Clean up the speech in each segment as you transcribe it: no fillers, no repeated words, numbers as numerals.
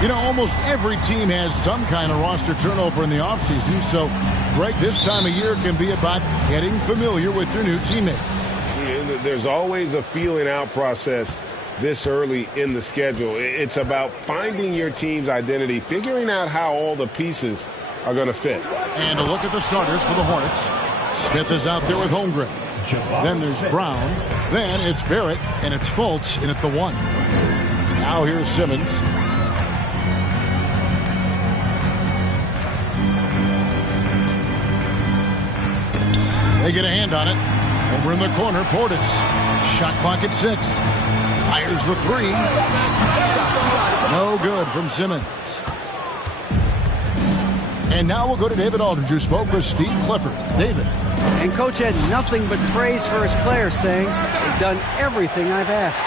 You know, almost every team has some kind of roster turnover in the offseason, so, Greg, this time of year can be about getting familiar with your new teammates. Yeah, there's always a feeling out process this early in the schedule. It's about finding your team's identity, figuring out how all the pieces are going to fit. And a look at the starters for the Hornets. Smith is out there with Holmgren. Then there's Brown. Then it's Barrett, and it's Fultz in at the 1. Now here's Simmons. They get a hand on it. Over in the corner, Portis. Shot clock at 6. Fires the 3. No good from Simmons. And now we'll go to David Aldridge, who spoke with Steve Clifford. David. And Coach had nothing but praise for his players, saying, "They've done everything I've asked.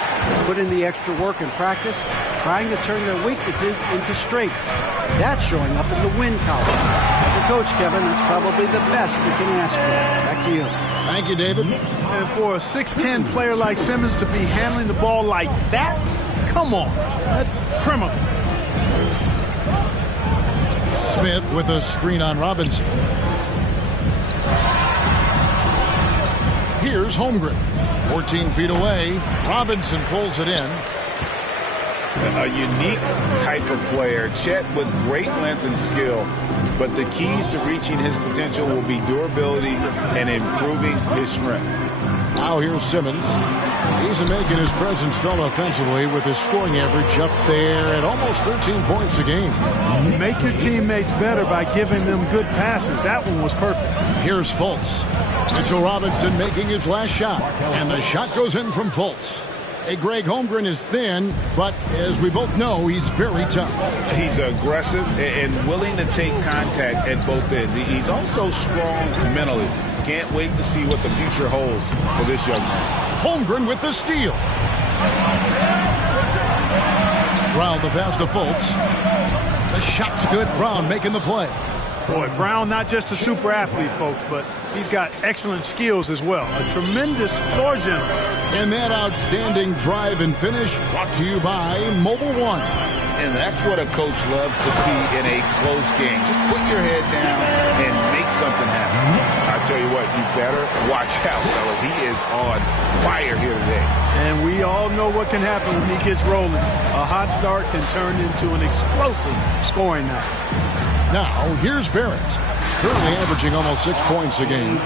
Put in the extra work in practice, trying to turn their weaknesses into strengths. That's showing up in the win column." As a coach, Kevin, that's probably the best you can ask for. Back to you. Thank you, David. And for a 6'10 player like Simmons to be handling the ball like that, come on, that's criminal. Smith with a screen on Robinson. Here's Holmgren. 14 feet away. Robinson pulls it in. A unique type of player. Chet with great length and skill. But the keys to reaching his potential will be durability and improving his strength. Now here's Simmons. He's making his presence felt offensively with his scoring average up there at almost 13 points a game. Make your teammates better by giving them good passes. That one was perfect. Here's Fultz. Mitchell Robinson making his last shot. And the shot goes in from Fultz. Hey, Greg, Holmgren is thin, but as we both know, he's very tough. He's aggressive and willing to take contact at both ends. He's also strong mentally. Can't wait to see what the future holds for this young man. Holmgren with the steal. Brown the pass to Fultz. The shot's good. Brown making the play. Boy, Brown not just a super athlete, folks, but he's got excellent skills as well. A tremendous floor general. And that outstanding drive and finish brought to you by Mobile One. And that's what a coach loves to see in a close game. Just put your head down and make something happen. I tell you what, you better watch out, fellas. He is on fire here today. And we all know what can happen when he gets rolling. A hot start can turn into an explosive scoring night. Now, here's Barrett, currently averaging almost 6 points a game.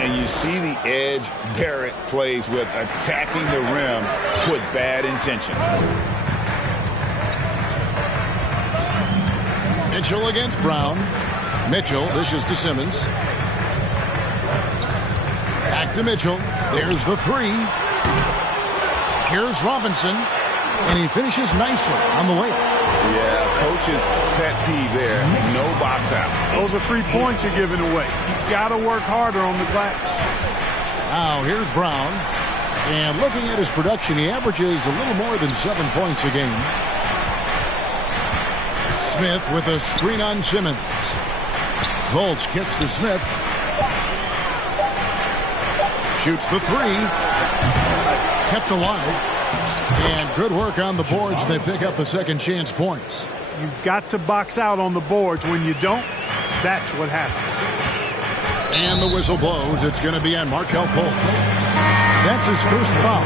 And you see the edge Barrett plays with, attacking the rim with bad intention. Mitchell against Brown. Mitchell dishes to Simmons. Back to Mitchell. There's the 3. Here's Robinson. And he finishes nicely on the way. Yeah, coach's pet peeve there. No box out. Those are free points you're giving away. You've got to work harder on the glass. Now here's Brown. And looking at his production, he averages a little more than 7 points a game. Smith with a screen on Simmons. Fultz kicks to Smith. Shoots the 3. Kept alive. And good work on the boards. They pick up the second chance points. You've got to box out on the boards. When you don't, that's what happens. And the whistle blows. It's going to be on Markelle Fultz. That's his first foul.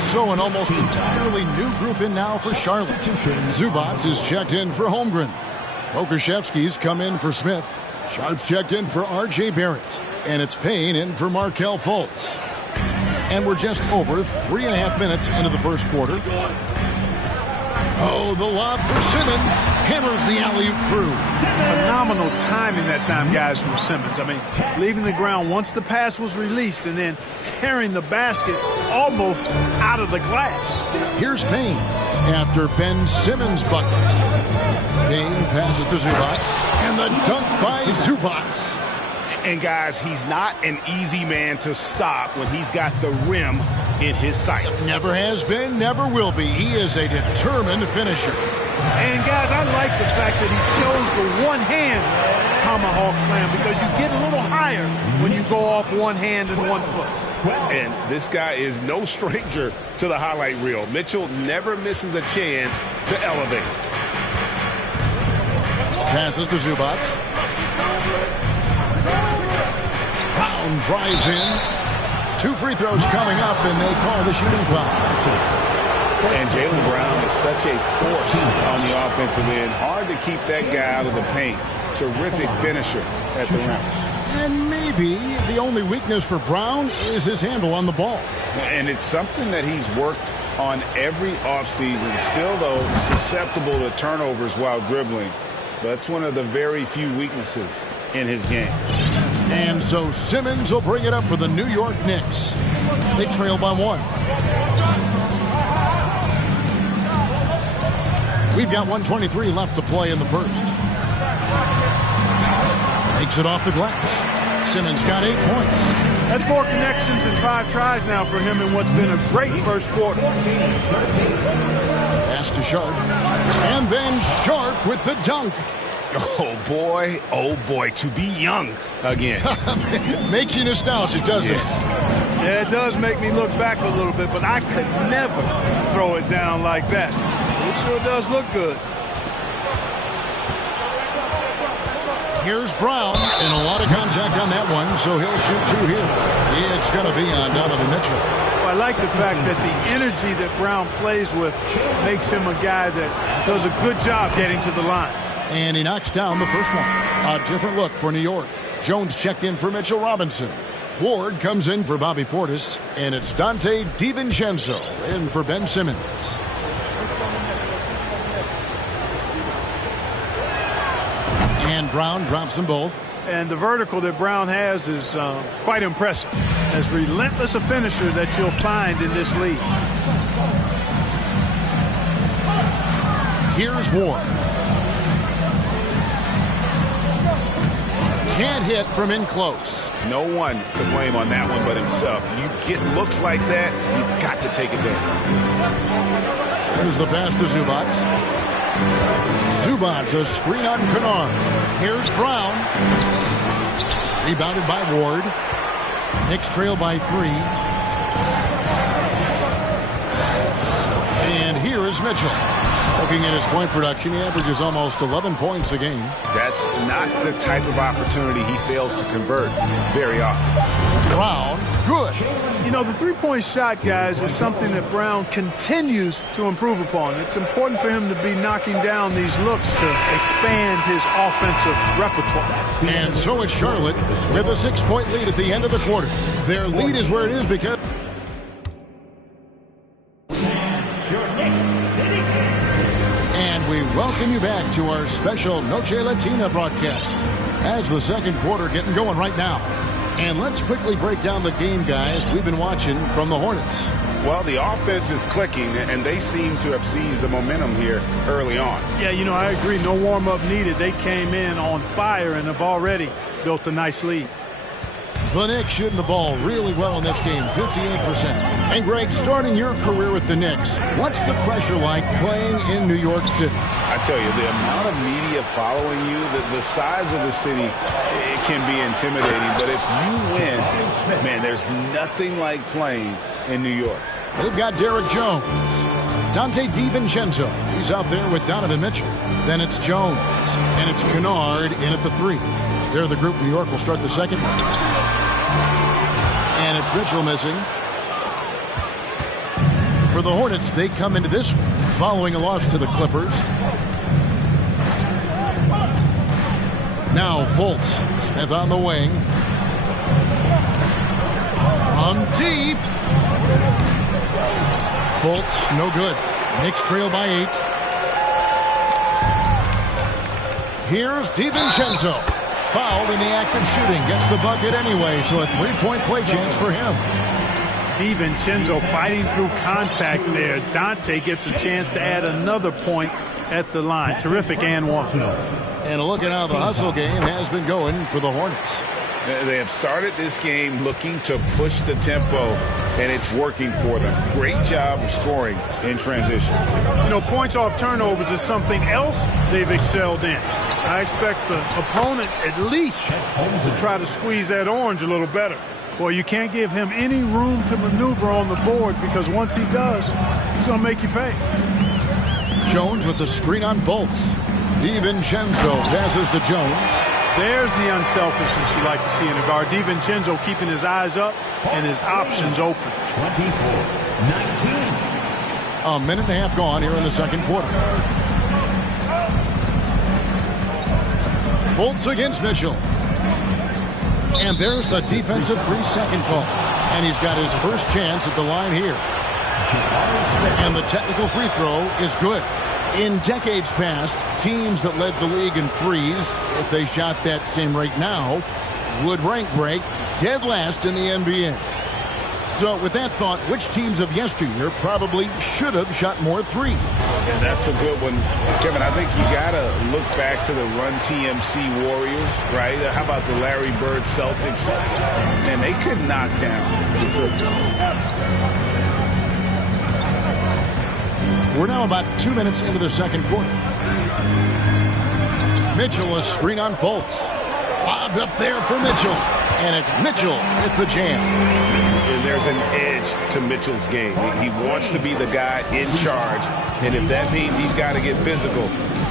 So an almost entirely new group in now for Charlotte. Zubac is checked in for Holmgren. Pokuševski's come in for Smith. Sharp's checked in for R.J. Barrett. And it's Payne in for Markelle Fultz. And we're just over 3.5 minutes into the first quarter. Oh, the lob for Simmons. Hammers the alley-oop through. Phenomenal timing that time, guys, from Simmons. I mean, leaving the ground once the pass was released and then tearing the basket almost out of the glass. Here's Payne after Ben Simmons' bucket. Payne passes to Zubac. And the dunk by Zubac. And, guys, he's not an easy man to stop when he's got the rim in his sights. Never has been, never will be. He is a determined finisher. And, guys, I like the fact that he chose the one-hand tomahawk slam because you get a little higher when you go off one hand and 1 foot. And this guy is no stranger to the highlight reel. Mitchell never misses a chance to elevate. Passes to Zubac. Brown drives in. 2 free throws coming up, and they call the shooting foul. And Jaylen Brown is such a force on the offensive end. Hard to keep that guy out of the paint. Terrific finisher at the rim. And maybe the only weakness for Brown is his handle on the ball. And it's something that he's worked on every offseason. Still, though, susceptible to turnovers while dribbling. That's one of the very few weaknesses in his game. And so Simmons will bring it up for the New York Knicks. They trail by 1. We've got 1:23 left to play in the first. Takes it off the glass. Simmons got 8 points. That's 4 connections and 5 tries now for him in what's been a great first quarter. Pass to Sharp. And then Sharp with the dunk. Oh, boy, to be young again. Makes you nostalgic, doesn't it? Yeah, it does make me look back a little bit, but I could never throw it down like that. It sure does look good. Here's Brown, and a lot of contact on that one, so he'll shoot 2 here. It's going to be on Donovan Mitchell. Well, I like the fact that the energy that Brown plays with makes him a guy that does a good job getting to the line. And he knocks down the first one. A different look for New York. Jones checked in for Mitchell Robinson. Ward comes in for Bobby Portis, and it's Dante DiVincenzo in for Ben Simmons. And Brown drops them both. And the vertical that Brown has is quite impressive. As relentless a finisher that you'll find in this league. Here's Ward. Can't hit from in close. No one to blame on that one but himself. You get looks like that, you've got to take advantage. Here's the pass to Zubac. Zubac, a screen on Kennard. Here's Brown. Rebounded by Ward. Knicks trail by 3. And here is Mitchell. Looking at his point production, he averages almost 11 points a game. That's not the type of opportunity he fails to convert very often. Brown, good. You know, the three-point shot, guys, is something that Brown continues to improve upon. It's important for him to be knocking down these looks to expand his offensive repertoire. And so it's Charlotte with a 6-point lead at the end of the quarter. Their lead is where it is because... And we welcome you back to our special Noche Latina broadcast as the second quarter getting going right now. And let's quickly break down the game, guys, we've been watching from the Hornets. Well, the offense is clicking, and they seem to have seized the momentum here early on. Yeah, you know, I agree. No warm-up needed. They came in on fire and have already built a nice lead. The Knicks shooting the ball really well in this game, 58%. And, Greg, starting your career with the Knicks, what's the pressure like playing in New York City? I tell you, the amount of media following you, the size of the city, it can be intimidating. But if you win, man, there's nothing like playing in New York. They've got Derek Jones. Dante DiVincenzo. He's out there with Donovan Mitchell. Then it's Jones. And it's Kennard in at the 3. They're the group. New York will start the second one. And it's Mitchell missing. For the Hornets, they come into this one following a loss to the Clippers. Now Fultz. Smith on the wing. From deep. Fultz, no good. Knicks trail by 8. Here's DiVincenzo. Fouled in the act of shooting. Gets the bucket anyway, so a 3-point play chance for him. DiVincenzo fighting through contact there. Dante gets a chance to add another point at the line. Terrific and one. And a look at how the hustle game has been going for the Hornets. They have started this game looking to push the tempo, and it's working for them. Great job of scoring in transition. You know, points off turnovers is something else they've excelled in. I expect the opponent at least to try to squeeze that orange a little better. Boy, you can't give him any room to maneuver on the board because once he does, he's going to make you pay. Jones with the screen on Fultz. DiVincenzo passes to Jones. There's the unselfishness you like to see in a guard. DiVincenzo keeping his eyes up and his options open. 24-19. A minute and a half gone here in the second quarter. Fultz against Mitchell. And there's the defensive 3-second call. And he's got his first chance at the line here. And the technical free throw is good. In decades past, teams that led the league in threes, if they shot that same rate now, would rank break dead last in the NBA. So with that thought, which teams of yesteryear probably should have shot more threes? And that's a good one. Kevin, I think you got to look back to the Run TMC Warriors, right? How about the Larry Bird Celtics? Man, they could knock down. We're now about 2 minutes into the second quarter. Mitchell, a screen on Fultz. Lobbed up there for Mitchell. And it's Mitchell with the jam. And there's an edge to Mitchell's game. He wants to be the guy in charge. And if that means he's got to get physical,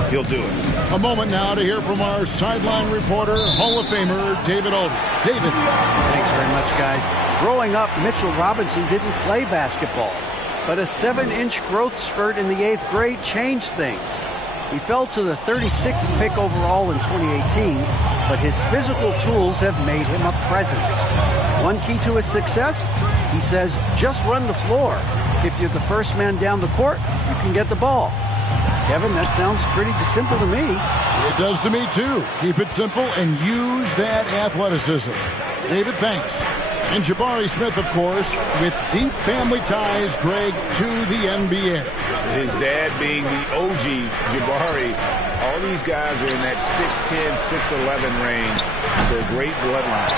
he'll do it. A moment now to hear from our sideline reporter, Hall of Famer, David Aldridge. David. Thanks very much, guys. Growing up, Mitchell Robinson didn't play basketball. But a 7-inch growth spurt in the 8th grade changed things. He fell to the 36th pick overall in 2018, but his physical tools have made him a presence. One key to his success, he says, just run the floor. If you're the first man down the court, you can get the ball. Kevin, that sounds pretty simple to me. It does to me, too. Keep it simple and use that athleticism. David, thanks. And Jabari Smith, of course, with deep family ties, Greg, to the NBA. His dad being the OG Jabari. All these guys are in that 6'10", 6'11 range. So great bloodline.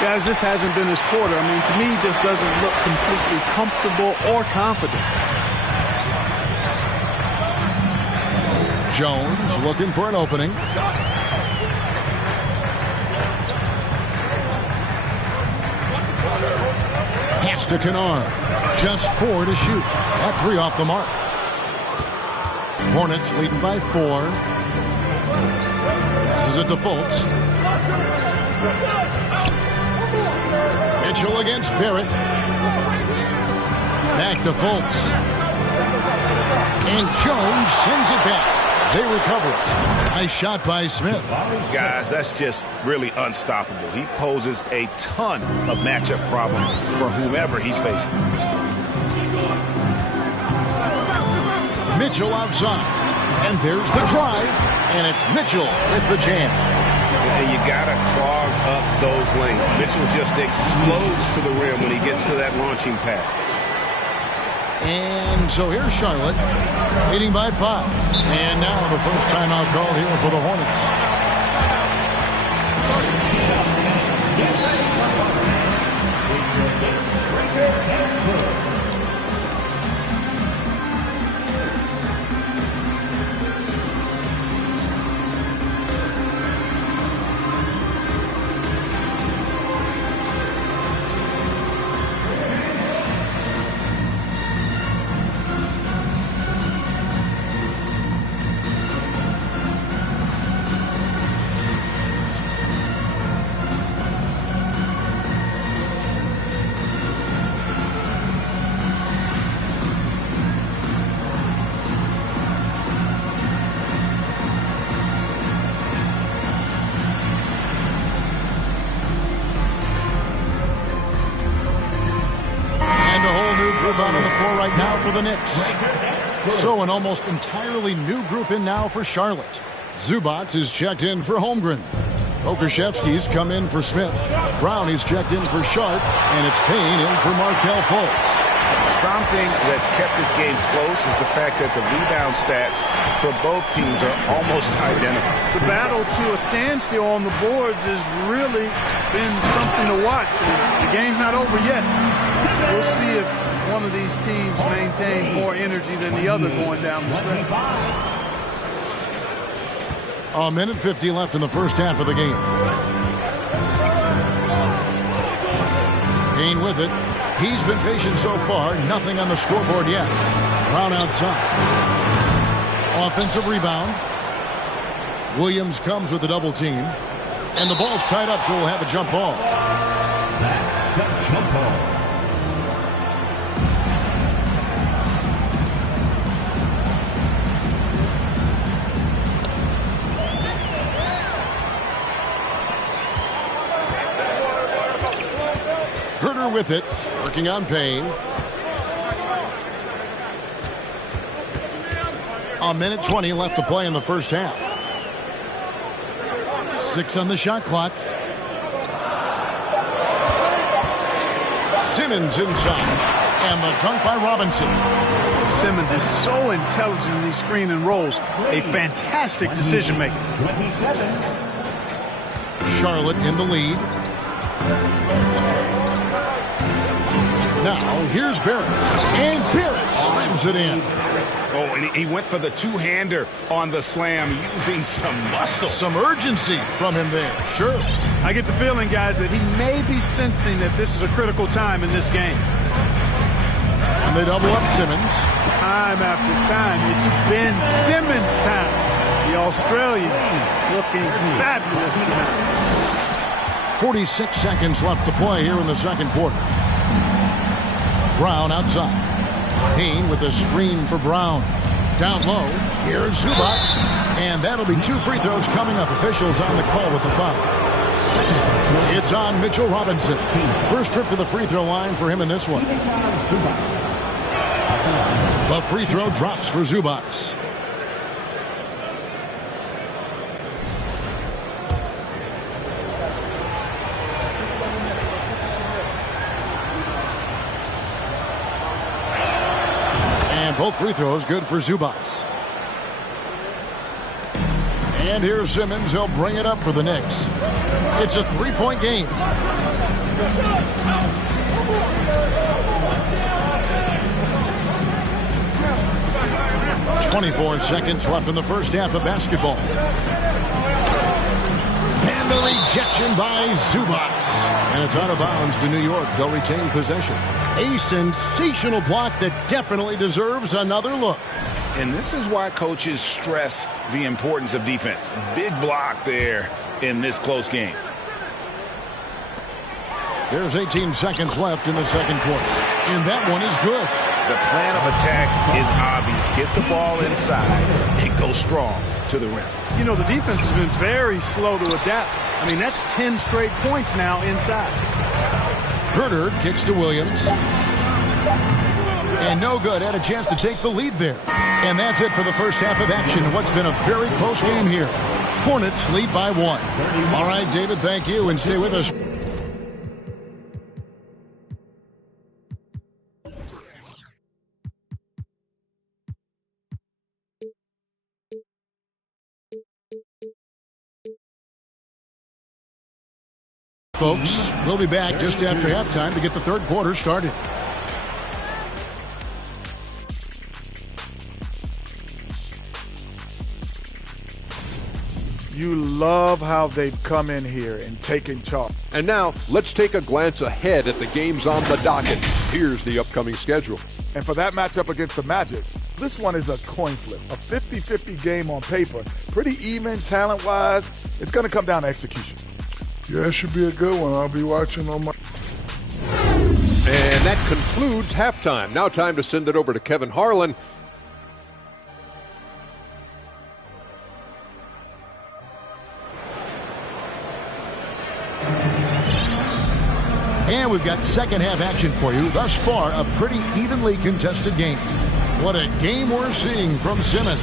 Guys, this hasn't been his quarter. I mean, to me, he just doesn't look completely comfortable or confident. Jones looking for an opening. Pass to Kennard. Just 4 to shoot. That 3 off the mark. Hornets leading by 4. Passes it to Fultz. Mitchell against Barrett. Back to Fultz. And Jones sends it back. They recover it. Nice shot by Smith. Guys, that's just really unstoppable. He poses a ton of matchup problems for whomever he's facing. Mitchell outside. And there's the drive. And it's Mitchell with the jam. And you got to clog up those lanes. Mitchell just explodes to the rim when he gets to that launching pad. And so here's Charlotte, leading by 5. And now the first timeout called here for the Hornets. Out on the floor right now for the Knicks. So an almost entirely new group in now for Charlotte. Zubac is checked in for Holmgren. Okashevsky's come in for Smith. Brownie's checked in for Sharp. And it's Payne in for Markelle Fultz. Something that's kept this game close is the fact that the rebound stats for both teams are almost identical. The battle to a standstill on the boards has really been something to watch. And the game's not over yet. We'll see if one of these teams maintains more energy than the other going down the stretch. A minute 50 left in the first half of the game. Payne with it. He's been patient so far. Nothing on the scoreboard yet. Brown outside. Offensive rebound. Williams comes with a double team. And the ball's tied up, so we'll have a jump ball. That's a jump ball. Herder with it, working on Payne. A minute 20 left to play in the first half. 6 on the shot clock. Simmons inside. And the dunk by Robinson. Simmons is so intelligent in these screen and rolls. A fantastic decision maker. 27. Charlotte in the lead. Now, here's Barrett. And Barrett slams it in. Oh, and he went for the two-hander on the slam, using some muscle. Some urgency from him there, sure. I get the feeling, guys, that he may be sensing that this is a critical time in this game. And they double up Simmons. Time after time, it's been Simmons' time. The Australian looking fabulous tonight. 46 seconds left to play here in the second quarter. Brown outside. Payne with a screen for Brown. Down low, here's Zubac. And that'll be 2 free throws coming up. Officials on the call with the foul. It's on Mitchell Robinson. First trip to the free throw line for him in this one. The free throw drops for Zubac. Both free throws good for Zubac. And here's Simmons. He'll bring it up for the Knicks. It's a 3-point game. 24 seconds left in the first half of basketball. And the rejection by Zubac. And it's out of bounds to New York. They'll retain possession. A sensational block that definitely deserves another look. And this is why coaches stress the importance of defense. Big block there in this close game. There's 18 seconds left in the second quarter. And that one is good. The plan of attack is obvious. Get the ball inside and go strong to the rim. You know, the defense has been very slow to adapt. I mean, that's 10 straight points now inside. Herder kicks to Williams. And no good. Had a chance to take the lead there. And that's it for the first half of action in what's been a very close game here. Hornets lead by 1. All right, David, thank you, and stay with us. Folks, we'll be back just after halftime to get the third quarter started. You love how they've come in here and taken charge. And now, let's take a glance ahead at the games on the docket. Here's the upcoming schedule. And for that matchup against the Magic, this one is a coin flip, a 50-50 game on paper. Pretty even talent-wise. It's going to come down to execution. Yeah, it should be a good one. I'll be watching on my... And that concludes halftime. Now time to send it over to Kevin Harlan. And we've got second half action for you. Thus far, a pretty evenly contested game. What a game we're seeing from Simmons.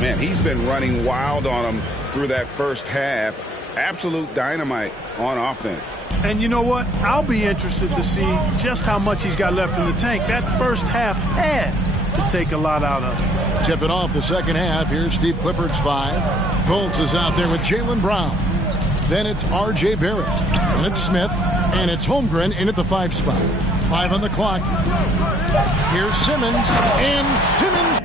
Man, he's been running wild on him through that first half. Absolute dynamite on offense. And you know what? I'll be interested to see just how much he's got left in the tank. That first half had to take a lot out of him. Tipping off the second half, here's Steve Clifford's 5. Fultz is out there with Jaylen Brown. Then it's R.J. Barrett. And it's Smith. And it's Holmgren in at the 5 spot. 5 on the clock. Here's Simmons. And Simmons.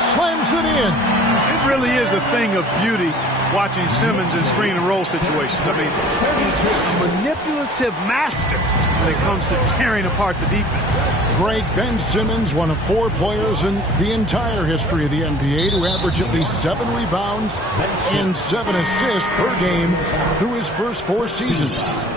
Slams it in. It really is a thing of beauty watching Simmons in screen and roll situations. I mean, he's a manipulative master when it comes to tearing apart the defense. Greg, Ben Simmons, one of 4 players in the entire history of the NBA to average at least 7 rebounds and 7 assists per game through his first 4 seasons.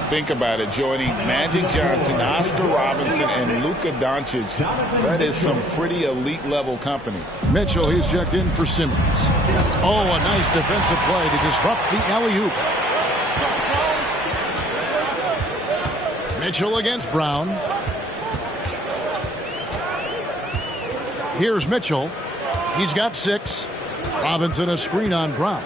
Think about it, joining Magic Johnson, Oscar Robinson, and Luka Doncic. That is some pretty elite-level company. Mitchell, he's checked in for Simmons. Oh, a nice defensive play to disrupt the alley-oop. Mitchell against Brown. Here's Mitchell. He's got 6. Robinson a screen on Brown.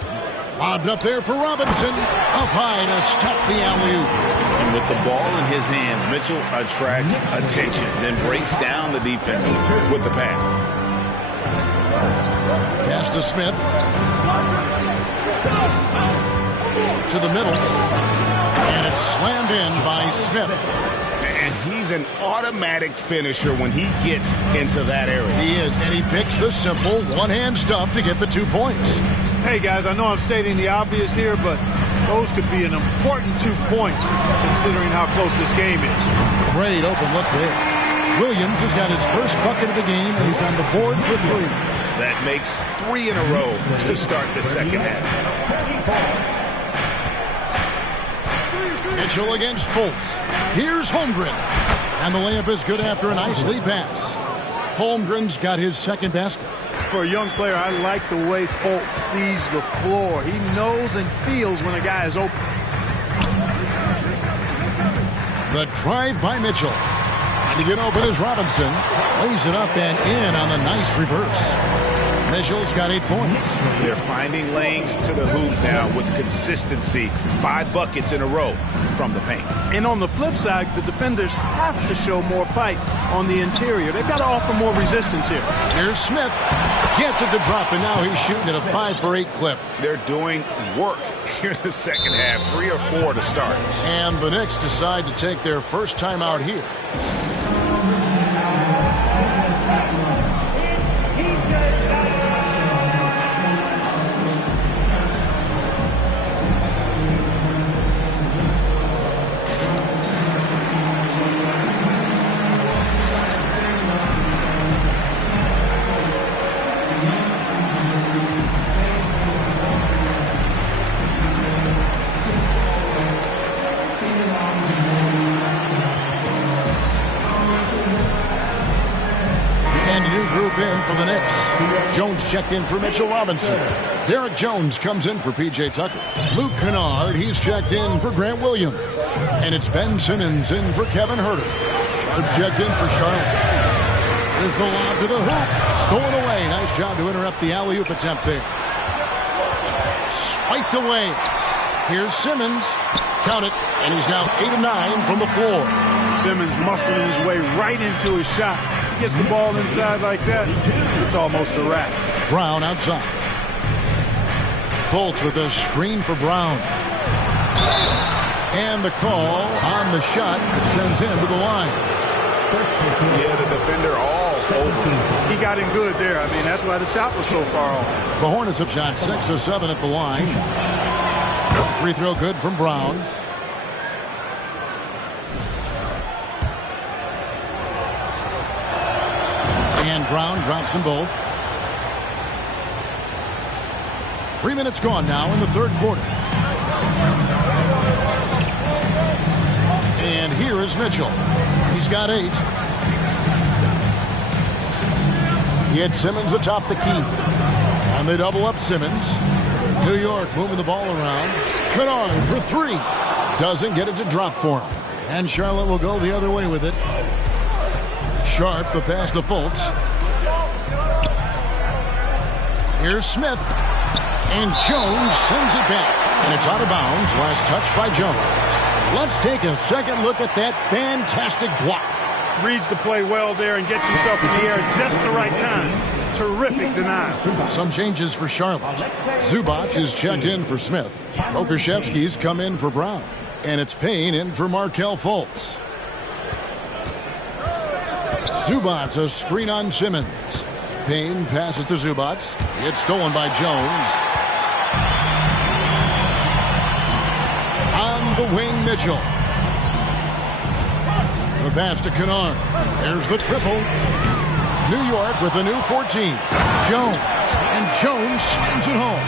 Lobbed up there for Robinson. Up high to stuff the alley-oop. And with the ball in his hands, Mitchell attracts attention, then breaks down the defense with the pass. Pass to Smith. To the middle. And it's slammed in by Smith. And he's an automatic finisher when he gets into that area. He is, and he picks the simple one-hand stuff to get the 2 points. Hey, guys, I know I'm stating the obvious here, but those could be an important 2 points considering how close this game is. Great open look there. Williams has got his first bucket of the game, and he's on the board for 3. That makes 3 in a row to start the second half. Mitchell against Fultz. Here's Holmgren. And the layup is good after a nice lead pass. Holmgren's got his second basket. For a young player, I like the way Fultz sees the floor. He knows and feels when a guy is open. The drive by Mitchell. And to get open is Robinson. Lays it up and in on the nice reverse. Mitchell's got 8 points. They're finding lanes to the hoop now with consistency. 5 buckets in a row from the paint. And on the flip side, the defenders have to show more fight on the interior. They've got to offer more resistance here. Here's Smith. Gets it to drop, and now he's shooting at a 5-for-8 clip. They're doing work here in the second half. 3 or 4 to start. And the Knicks decide to take their first time out here. In for the Knicks. Jones checked in for Mitchell Robinson. Derek Jones comes in for P.J. Tucker. Luke Kennard, he's checked in for Grant Williams. And it's Ben Simmons in for Kevin Huerter. Sharp's checked in for Charlotte. There's the lob to the hoop. Stolen away. Nice job to interrupt the alley-oop attempt there. Swiped away. Here's Simmons. Count it. And he's now 8 of 9 from the floor. Simmons muscling his way right into his shot. Gets the ball inside like that, it's almost a wrap. Brown outside. Fultz with a screen for Brown. And the call on the shot that sends him to the line. Yeah, the defender all over. He got him good there. I mean, that's why the shot was so far off. The Hornets have shot 6 or 7 at the line. Free throw good from Brown. And Brown drops them both. 3 minutes gone now in the third quarter. And here is Mitchell. He's got 8. He had Simmons atop the key. And they double up Simmons. New York moving the ball around. Kennard for 3. Doesn't get it to drop for him. And Charlotte will go the other way with it. Sharp, the pass to Fultz. Here's Smith. And Jones sends it back. And it's out of bounds. Last touch by Jones. Let's take a second look at that fantastic block. Reads the play well there and gets himself in the air at just the right time. Terrific denial. Some changes for Charlotte. Zubac is checked in for Smith. Okashevsky's come in for Brown. And it's Payne in for Markelle Fultz. Zubac, a screen on Simmons. Payne passes to Zubac. It's stolen by Jones. the wing, Mitchell. The pass to Kennard. There's the triple. New York with a new 14. Jones. And Jones slams it home.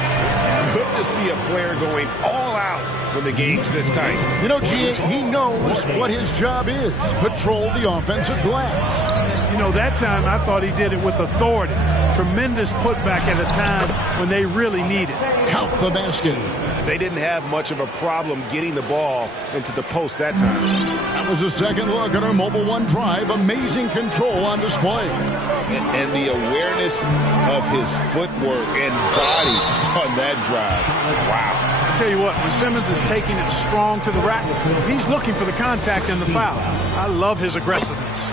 Good to see a player going all out when the game's this tight. You know, G.A., he knows what his job is. Patrol the offensive glass. You know, that time I thought he did it with authority. Tremendous putback at a time when they really need it. Count the basket. They didn't have much of a problem getting the ball into the post that time. That was a second look at our Mobile One drive. Amazing control on display. And the awareness of his footwork and body on that drive. Wow. I tell you what, when Simmons is taking it strong to the rack, he's looking for the contact and the foul. I love his aggressiveness.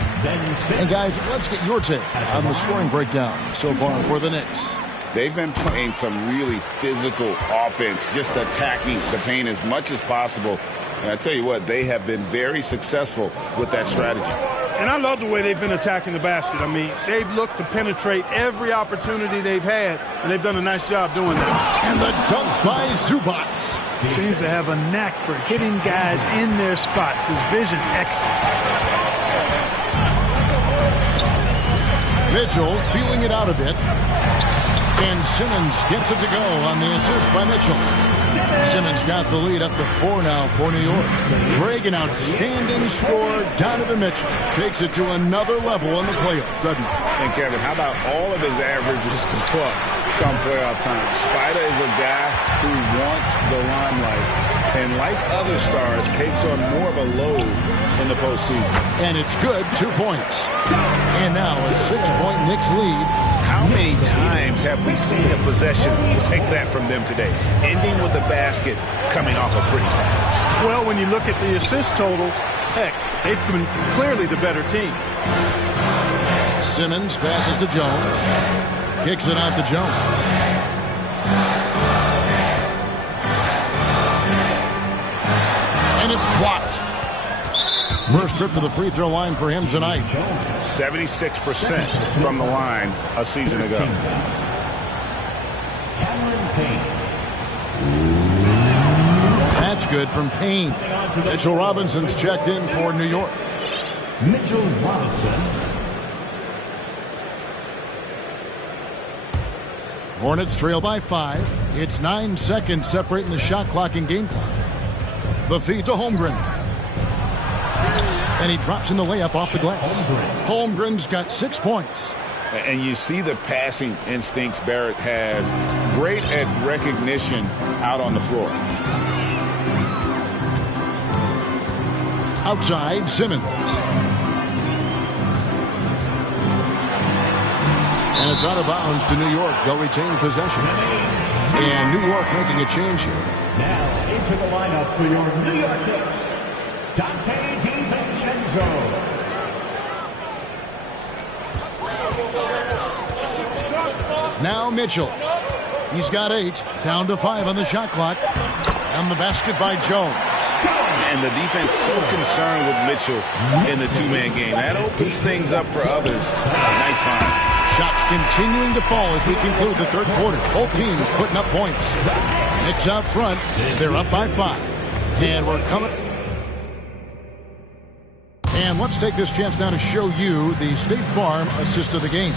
And guys, let's get your take on the scoring breakdown so far for the Knicks. They've been playing some really physical offense, just attacking the paint as much as possible. And I tell you what, they have been very successful with that strategy. And I love the way they've been attacking the basket. I mean, they've looked to penetrate every opportunity they've had, and they've done a nice job doing that. And the dunk by Zubac. Seems to have a knack for hitting guys in their spots. His vision excellent. Mitchell feeling it out a bit. And Simmons gets it to go on the assist by Mitchell. Simmons got the lead up to 4 now for New York. Greg, an outstanding scorer. Donovan Mitchell takes it to another level in the playoffs, doesn't he? And Kevin, how about all of his averages to come playoff time? Spider is a guy who wants the limelight, and like other stars, takes on more of a load in the postseason. And it's good, 2 points. And now a 6-point Knicks lead. How many times have we seen a possession like that from them today, ending with the basket coming off a pretty pass? Well, when you look at the assist totals, heck, they've been clearly the better team. Simmons passes to Jones. Kicks it out to Jones. And it's blocked. First trip to the free throw line for him tonight. 76% from the line a season ago. That's good from Payne. Mitchell Robinson's checked in for New York. Mitchell Robinson. Hornets trail by 5. It's 9 seconds separating the shot clock and game clock. The feed to Holmgren. And he drops in the layup off the glass. Holmgren's got 6 points. And you see the passing instincts Barrett has. Great at recognition out on the floor. Outside, Simmons. And it's out of bounds to New York. They'll retain possession. And New York making a change here. Now into the lineup for your New York Knicks, Dante DiVincenzo. Now Mitchell. He's got 8. Down to 5 on the shot clock. And the basket by Jones. And the defense so concerned with Mitchell in the two-man game. That opens things up for others. Nice find. Shots continuing to fall as we conclude the third quarter. Both teams putting up points. Knicks out front. They're up by 5. And we're coming. And let's take this chance now to show you the State Farm assist of the game.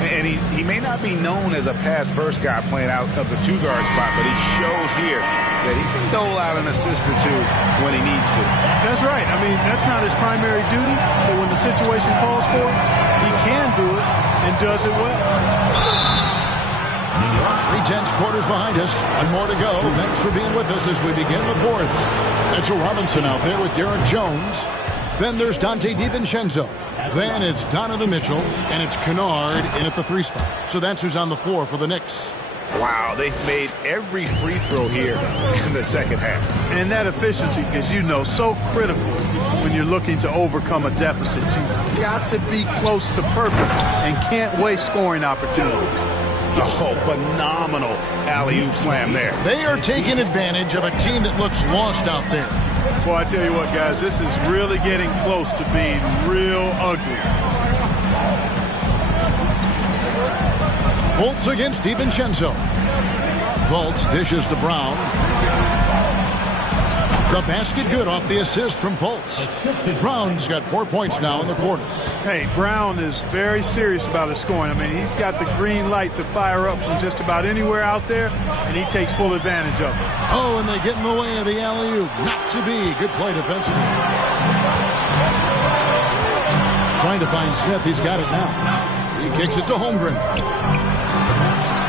And he may not be known as a pass-first guy playing out of the two-guard spot, but he shows here that he can dole out an assist or two when he needs to. That's right. I mean, that's not his primary duty, but when the situation calls for it, he can do it and does it well. 3/10 quarters behind us. One more to go. Thanks for being with us as we begin the fourth. Mitchell Robinson out there with Derek Jones. Then there's Dante DiVincenzo. Then it's Donovan Mitchell, and it's Kennard in at the 3 spot. So that's who's on the floor for the Knicks. Wow, they've made every free throw here in the second half. And that efficiency is, you know, so critical when you're looking to overcome a deficit. You've got to be close to perfect and can't waste scoring opportunities. Oh, phenomenal alley-oop slam there. They are taking advantage of a team that looks lost out there. Boy, I tell you what, guys, this is really getting close to being real ugly. Fultz against DiVincenzo. Fultz dishes to Brown. The basket good off the assist from Fultz. Brown's got 4 points now in the quarter. Hey, Brown is very serious about his scoring. I mean, he's got the green light to fire up from just about anywhere out there, and he takes full advantage of it. Oh, and they get in the way of the alley-oop. Not to be. Good play defensively. Trying to find Smith. He's got it now. He kicks it to Holmgren.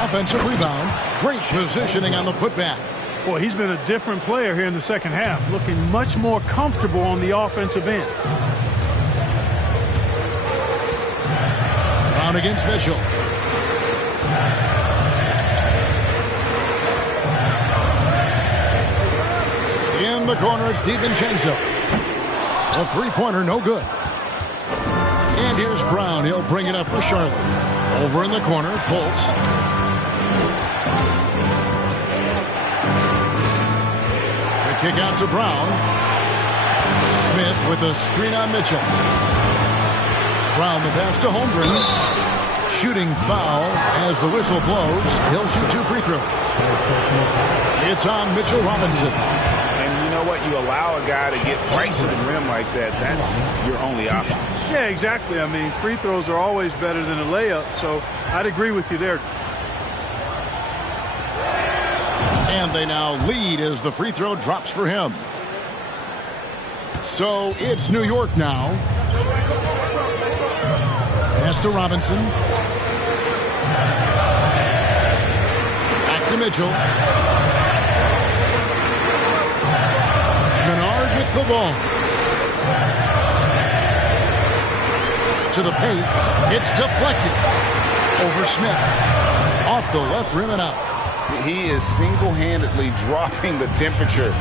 Offensive rebound. Great positioning on the putback. Boy, he's been a different player here in the second half, looking much more comfortable on the offensive end. Brown against Mitchell. In the corner, it's DiVincenzo. A three-pointer, no good. And here's Brown. He'll bring it up for Charlotte. Over in the corner, Fultz. Kick out to Brown. Smith with a screen on Mitchell. Brown the pass to Holmgren. Shooting foul as the whistle blows. He'll shoot 2 free throws. It's on Mitchell Robinson. And you know what? You allow a guy to get right to the rim like that. That's your only option. Yeah, exactly. I mean, free throws are always better than a layup, so I'd agree with you there. And they now lead as the free throw drops for him. So it's New York now. Pass to Robinson. Back to Mitchell. Kennard with the ball. To the paint. It's deflected. Over Smith. Off the left rim and out. He is single-handedly dropping the temperature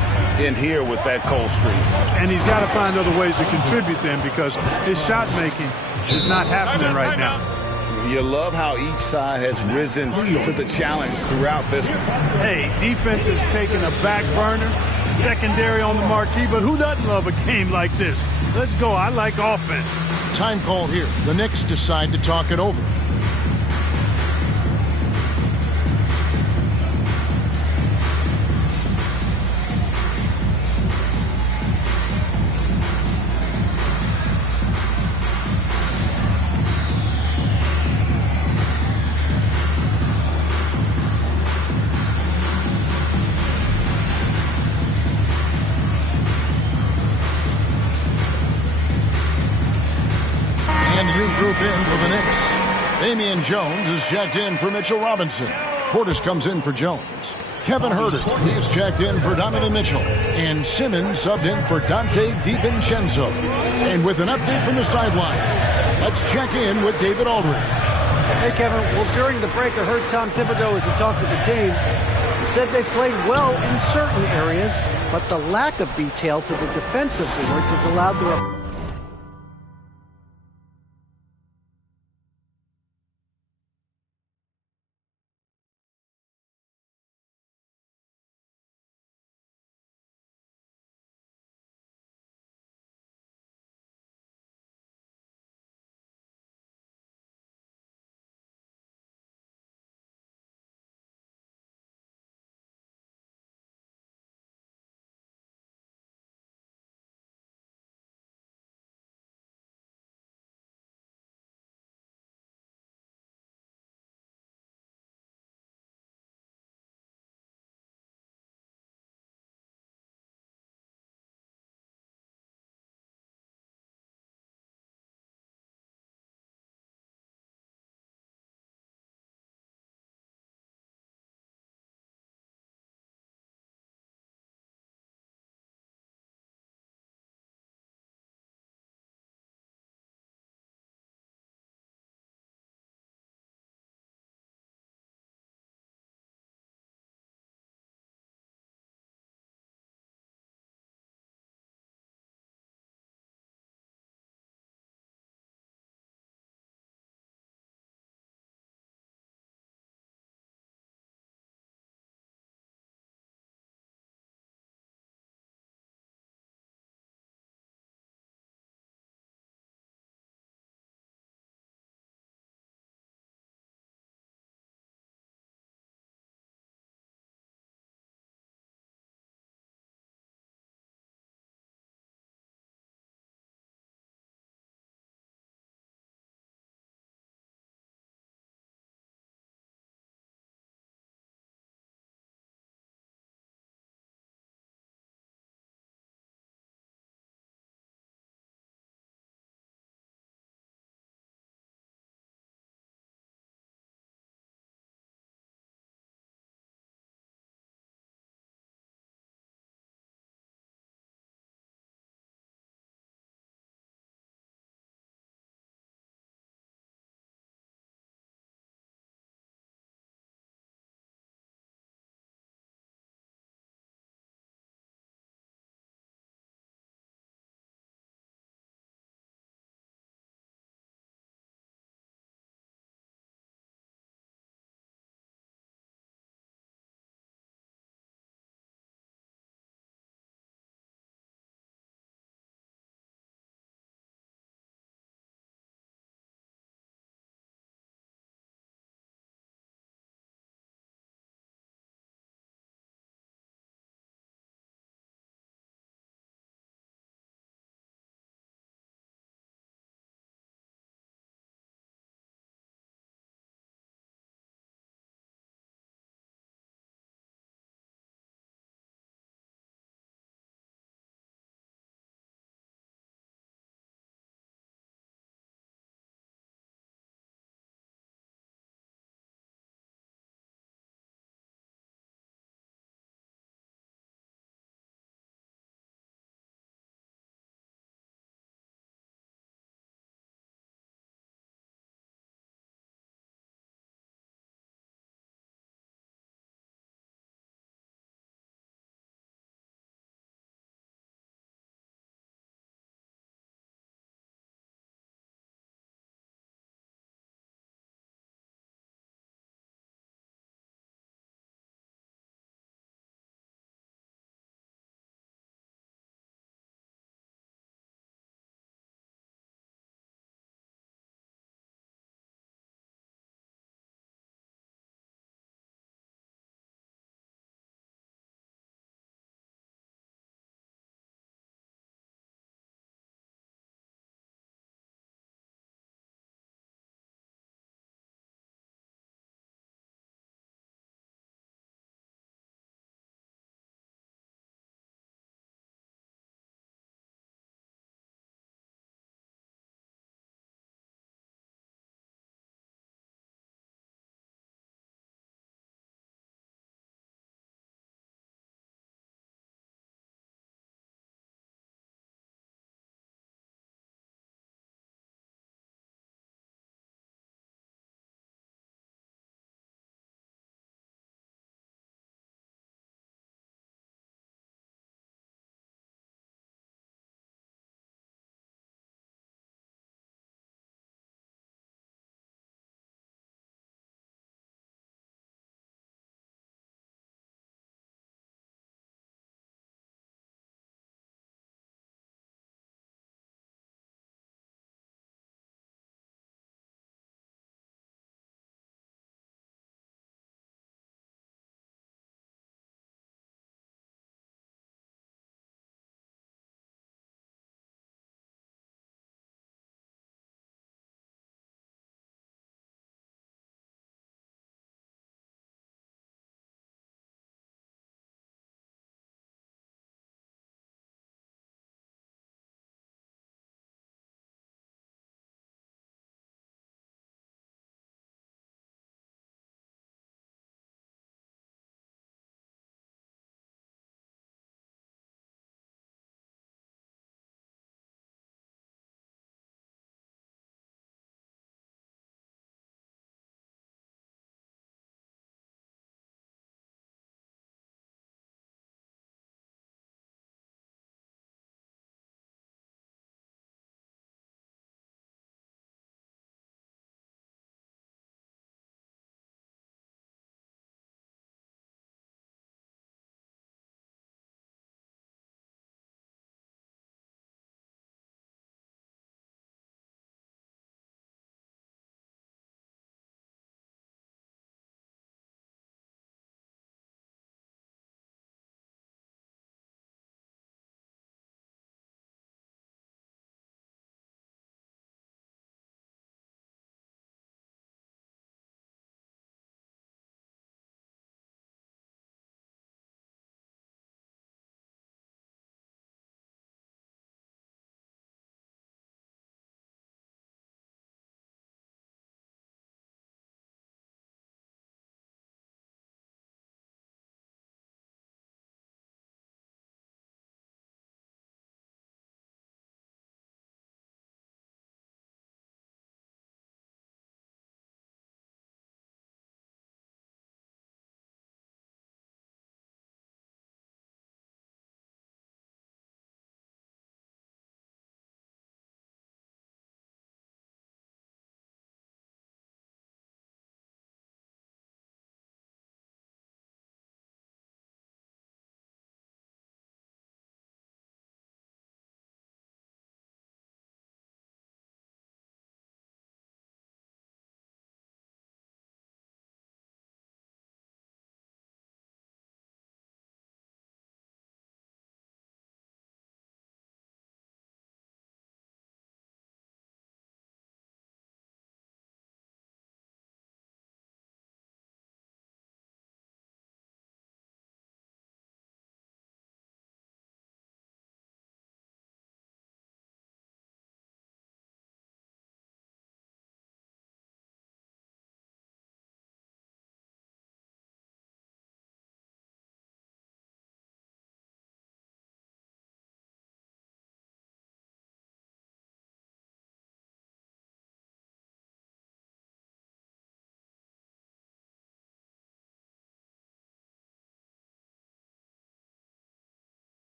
in here with that cold streak. And he's got to find other ways to contribute then, because his shot making is not happening right now. You love how each side has risen to the challenge throughout this one. Hey, defense is taking a back burner, secondary on the marquee, but who doesn't love a game like this? Let's go. I like offense. Time call here. The Knicks decide to talk it over. Group in for the Knicks. Damian Jones is checked in for Mitchell Robinson. Portis comes in for Jones. Kevin Huerter is checked in for Donovan Mitchell. And Simmons subbed in for Dante DiVincenzo. And with an update from the sideline, let's check in with David Aldridge. Hey, Kevin. Well, during the break, I heard Tom Thibodeau as he talked with the team. He said they played well in certain areas, but the lack of detail to the defensive boards has allowed the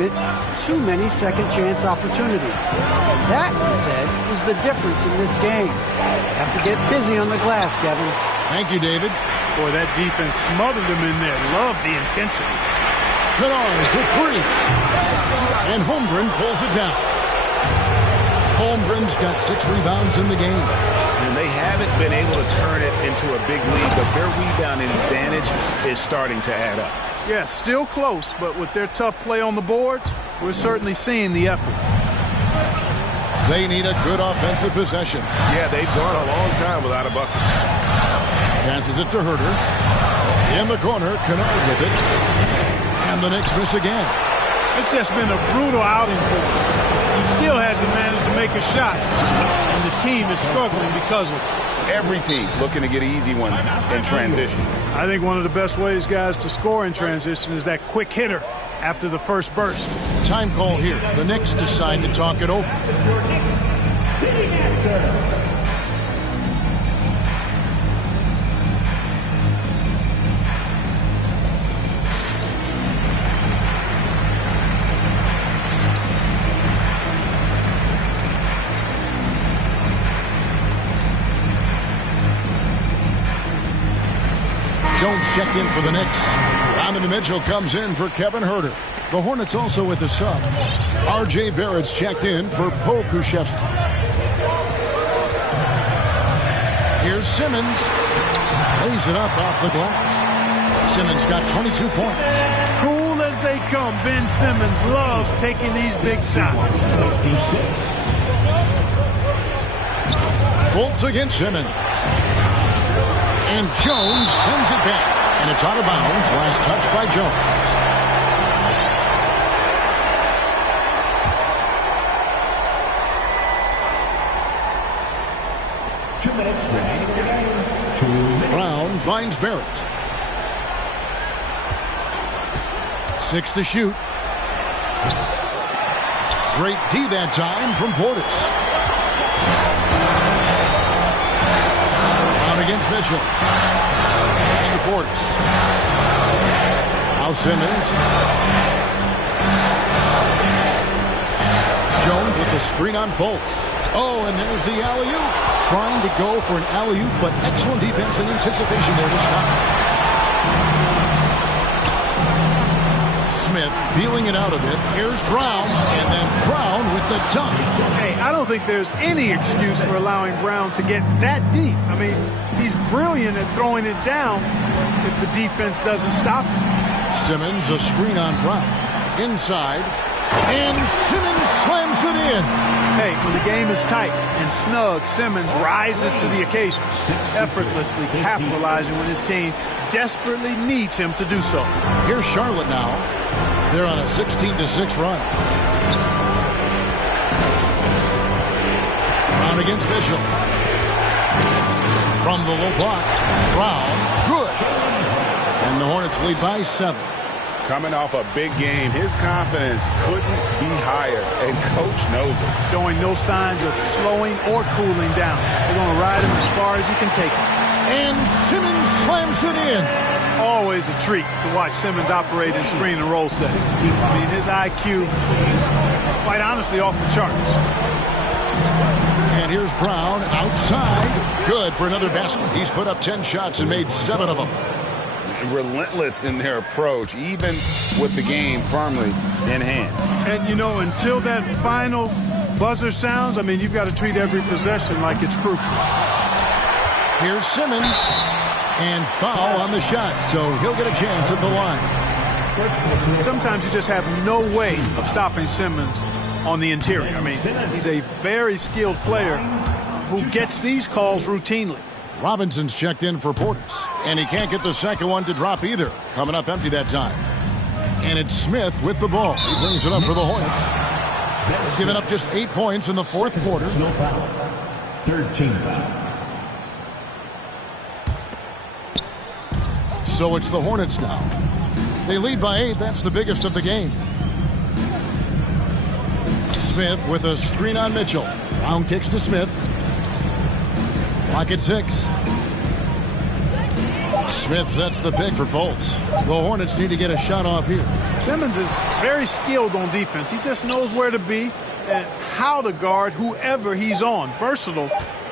limit too many second-chance opportunities. And that, he said, is the difference in this game. You have to get busy on the glass, Kevin. Thank you, David. Boy, that defense smothered him in there. Love the intensity. Kennard for three. And Holmgren pulls it down. Holmgren's got 6 rebounds in the game. And they haven't been able to turn it into a big lead, but their rebounding advantage is starting to add up. Yeah, still close, but with their tough play on the boards, we're certainly seeing the effort. They need a good offensive possession. Yeah, they've gone a long time without a bucket. Passes it to Herter. In the corner, Kennard with it. And the Knicks miss again. It's just been a brutal outing for him. He still hasn't managed to make a shot, and the team is struggling because of it. Every team looking to get easy ones in transition. I think one of the best ways, guys, to score in transition is that quick hitter after the first burst. Time call here. The Knicks decide to talk it over. Jones checked in for the Knicks. Donovan Mitchell comes in for Kevin Herter. The Hornets also with the sub. R.J. Barrett's checked in for Po Kushevsky. Here's Simmons. Lays it up off the glass. Simmons got 22 points. Cool as they come, Ben Simmons loves taking these big shots. Bolts against Simmons. And Jones sends it back. And it's out of bounds. Last touch by Jones. Brown finds Barrett. 6 to shoot. Great D that time from Portis. Against Mitchell. Pass to Portis. Now Simmons. Jones with the screen on Bolts. Oh, and there's the alley-oop. Trying to go for an alley-oop, but excellent defense and anticipation there to stop. Smith feeling it out a bit. Here's Brown, and then Brown with the dunk. Hey, I don't think there's any excuse for allowing Brown to get that deep. I mean, he's brilliant at throwing it down if the defense doesn't stop him. Simmons, a screen on Brown. Inside, and Simmons slams it in. Hey, when the game is tight and snug, Simmons rises to the occasion, effortlessly capitalizing when his team desperately needs him to do so. Here's Charlotte now. They're on a 16-6 run. Brown against Mitchell. From the low block, Brown, good. And the Hornets lead by 7. Coming off a big game, his confidence couldn't be higher, and Coach knows it. Showing no signs of slowing or cooling down. They're going to ride him as far as he can take him. And Simmons slams it in. Always a treat to watch Simmons operate in screen and roll settings. I mean, his IQ is quite honestly off the charts. And here's Brown outside. Good for another basket. He's put up 10 shots and made 7 of them. Relentless in their approach, even with the game firmly in hand. And, you know, until that final buzzer sounds, I mean, you've got to treat every possession like it's crucial. Here's Simmons. And foul on the shot, so he'll get a chance at the line. Sometimes you just have no way of stopping Simmons on the interior. I mean, he's a very skilled player who gets these calls routinely. Robinson's checked in for Portis, and he can't get the second one to drop either. Coming up empty that time. And it's Smith with the ball. He brings it up for the Hornets. Giving up just 8 points in the fourth quarter. No foul. 13 foul. So it's the Hornets now. They lead by 8. That's the biggest of the game. Smith with a screen on Mitchell. Brown kicks to Smith. Clock at 6. Smith sets the pick for Fultz. The Hornets need to get a shot off here. Simmons is very skilled on defense. He just knows where to be and how to guard whoever he's on. Versatile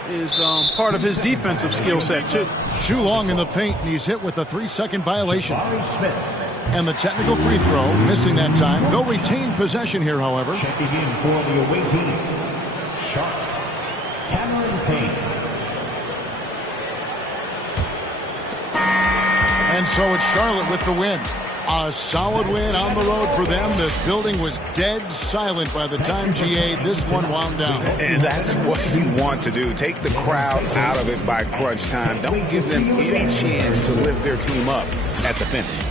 is part of his defensive skill set, too. Too long in the paint, and he's hit with a 3-second violation. And the technical free throw, missing that time. They'll retain possession here, however. Checking in for the away team, Cameron Payne. And so it's Charlotte with the win. A solid win on the road for them. This building was dead silent by the time, GA, this one wound down. And that's what you want to do. Take the crowd out of it by crunch time. Don't give them any chance to lift their team up at the finish.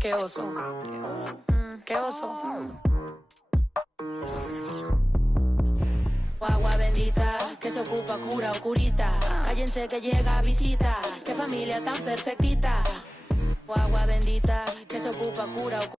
Qué oso. Qué oso. Agua bendita que se ocupa cura o curita. Cállense que llega visita. Qué familia tan perfectita. Agua bendita que se ocupa cura o